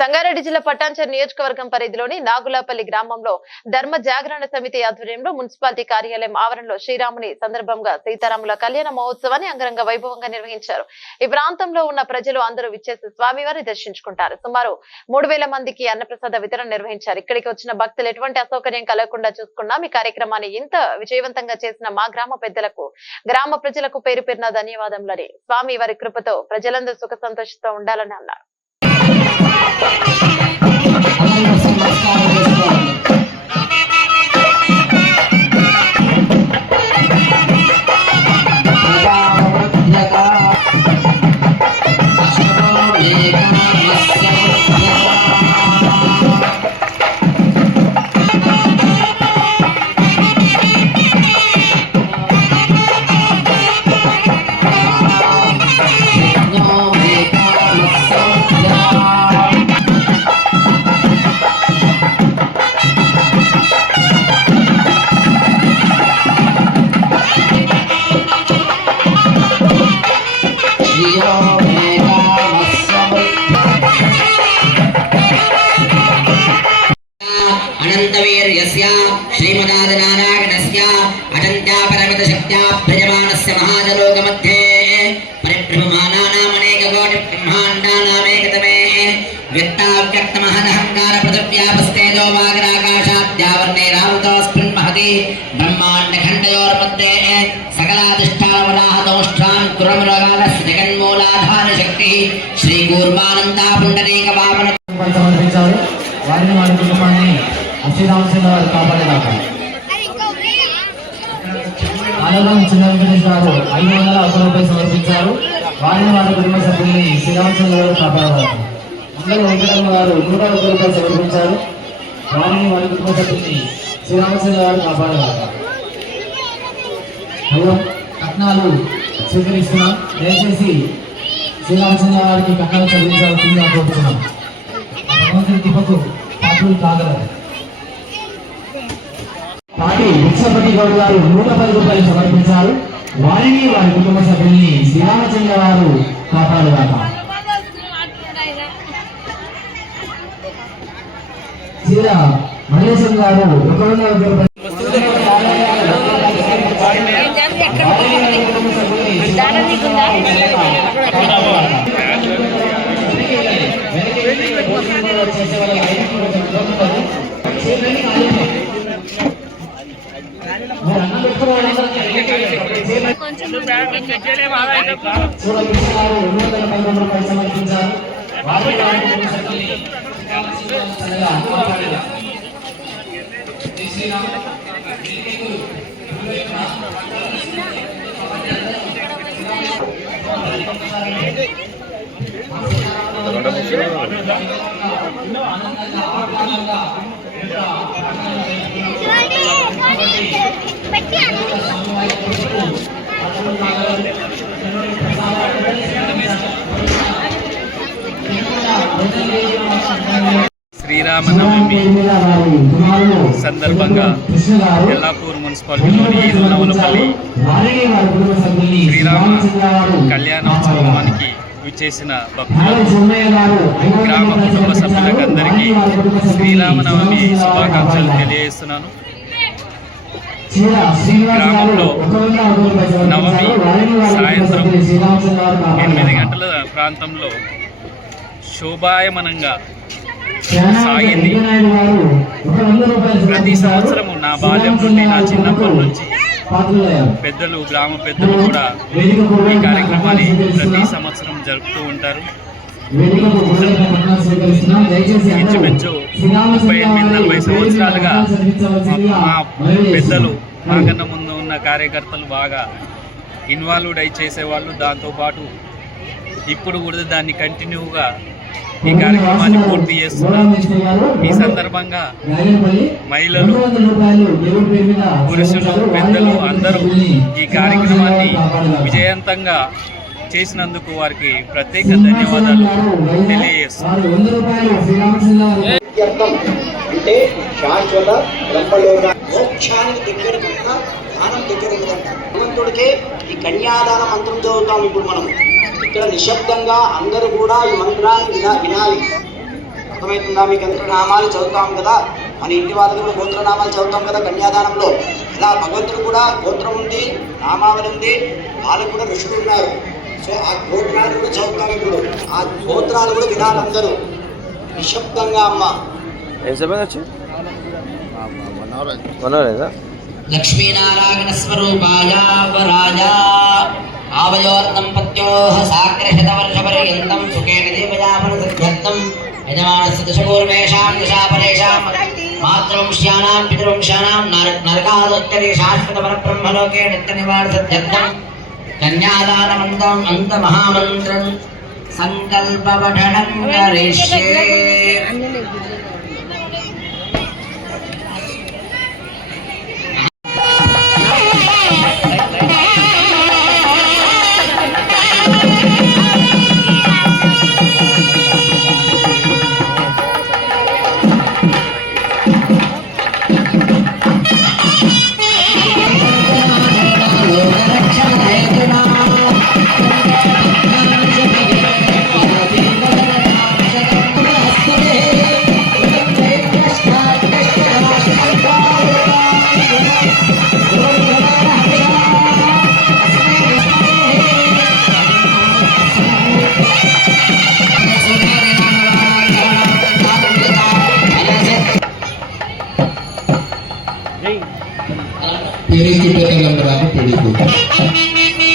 సంగారెడ్డి జిల్లా పటాన్చెరు నియోజకవర్గం పరిధిలోని నాగులాపల్లి గ్రామంలో ధర్మ జాగరణ సమితి ఆధ్వర్యంలో మున్సిపాలిటీ కార్యాలయం ఆవరణలో శ్రీరాముని సందర్భంగా సీతారాముల కళ్యాణ మహోత్సవాన్ని అంగరంగ వైభవంగా నిర్వహించారు. ఈ ప్రాంతంలో ఉన్న ప్రజలు అందరూ విచ్చేసి స్వామివారిని దర్శించుకుంటారు. సుమారు 3000 మందికి అన్నప్రసాద వితరణ నిర్వహించారు. ఇక్కడికి వచ్చిన భక్తులు ఎటువంటి అసౌకర్యం కలగకుండా చూసుకున్నాం. ఈ కార్యక్రమాన్ని ఇంత విజయవంతంగా చేసిన మా గ్రామ పెద్దలకు, గ్రామ ప్రజలకు పేరు పేరున ధన్యవాదములని, స్వామి వారి కృపతో ప్రజలందరూ సుఖ సంతోషంతో ఉండాలని అన్నారు. अनन्तवीर्यस्य श्रीमदादिनारायणस्य अजन्त्यापरमितशक्त्या प्रजमानस्य महाजलोकमध्ये परिभ्रममानानामनेककोटिब्रह्माण्डानामेकतमे व्यक्ताव्यक्तमहदहङ्कारपृथिव्यापस्तेजो वागराकाशाद्यावर्णैरावृतोऽस्मिन् ब्रह्माण्डखण्डयोर्मध्ये सकलाधिष्ठानवराहतोष्ठान् कुरमृगालस्य जगन्मूलाधारशक्तिः श्रीकूर्मानन्दा पुण्डरीकवामन వారిని వారి కుటుంబాన్ని శ్రీరామచంద్ర వారు కాపాడేదాక. ఆలయం చిన్న వెంకటేష్ గారు 501 రూపాయలు సమర్పించారు. వారిని వారి కుటుంబ సభ్యుల్ని శ్రీరామచంద్ర గారు కాపాడేదాక. అందరూ వెంకటమ్మ గారు 101 రూపాయలు సమర్పించారు. వారిని వారి కుటుంబ సభ్యుల్ని శ్రీరామచంద్ర గారు కాపాడేదాక. కట్నాలు స్వీకరిస్తున్నాం. దయచేసి శ్రీరామచంద్ర గారికి కట్నాలు చెల్లించాల్సిందిగా కోరుతున్నాం. పార్టీ విక్షపతి గౌడ్ గారు 110 రూపాయలు సమర్పించారు. వారిని వారి కుటుంబ సభ్యుల్ని శ్రీరామచంద్ర గారు కాపాడుగాక. చీర మల్లేశం గారు 100 రూపాయలు సమర్పించారు. శ్రీరామనవమి సందర్భంగా ఎల్లాపూర్ మున్సిపాలిటీలోని ఈదునవలపల్లి శ్రీరామ కళ్యాణోత్సవానికి విచ్చేసిన భక్తులకు, గ్రామ కుటుంబ సభ్యులకు అందరికీ శ్రీరామనవమి శుభాకాంక్షలు తెలియజేస్తున్నాను. గ్రామంలో నవమి సాయంత్రం 8 గంటల ప్రాంతంలో శోభాయమనంగా సాగింది. ప్రతి సంవత్సరము నా బాల్యం నుండి, నా చిన్నప్పటి నుంచి పెద్దలు, గ్రామ పెద్దలు కూడా ఈ కార్యక్రమాన్ని ప్రతి సంవత్సరం జరుపుతూ ఉంటారు. ఇంచుమించు 38-40 సంవత్సరాలుగా మా పెద్దలు, మాకన్నా ముందు ఉన్న కార్యకర్తలు బాగా ఇన్వాల్వ్డ్ అయి చేసేవాళ్ళు. దాంతోపాటు ఇప్పుడు కూడా దాన్ని కంటిన్యూగా ఈ కార్యక్రమాన్ని పూర్తి చేస్తున్నారు. ఈ సందర్భంగా మహిళలు, పురుషులు, పెద్దలు అందరూ ఈ కార్యక్రమాన్ని విజయవంతంగా చేసినందుకు వారికి ప్రత్యేక ధన్యవాదాలు తెలియజేస్తున్నారు. అంటే శాశ్వత బ్రహ్మలోక మోక్షానికి దగ్గరగా ధ్యానం దగ్గర ఉందంట. భగవంతుడికే ఈ కన్యాదాన మంత్రం చదువుతాం ఇప్పుడు మనం. ఇక్కడ నిశ్శబ్దంగా అందరూ కూడా ఈ మంత్రాన్ని వినాలి. అర్థమవుతుందా? మీకు నామాలు చదువుతాం కదా, మన ఇంటి వాళ్ళకి కూడా గోత్రనామాలు చదువుతాం కదా కన్యాదానంలో. ఇలా భగవంతుడు కూడా గోత్రం ఉంది, నామావళి ఉంది, వాళ్ళకు కూడా ఋషులు ఉన్నారు. సో ఆ గోత్రాలు కూడా చదువుతాం. ఇప్పుడు ఆ గోత్రాలు కూడా వినాలి అందరూ నిశ్శబ్దంగా. అమ్మ లక్ష్మీనారాయణ స్వరూపాయ వరాయ ఆవయోర్దంపత్యోః సాగ్రశతవర్షపర్యంతం సుఖేన జీవయామన సత్యర్థం యజమానస్య దశపూర్వేషాం దశాపరేషాం మాతృవంశ్యానాం పితృవంశ్యానాం నరకాదోత్తరే శాశ్వతపరబ్రహ్మలోకే నిత్యనివార సత్యర్థం కన్యాదానమంతం అంతమహామంత్రం సంకల్పపఠనం కరిష్యే. पेरेंट्स पेपर नंबर आपको पेड़ी को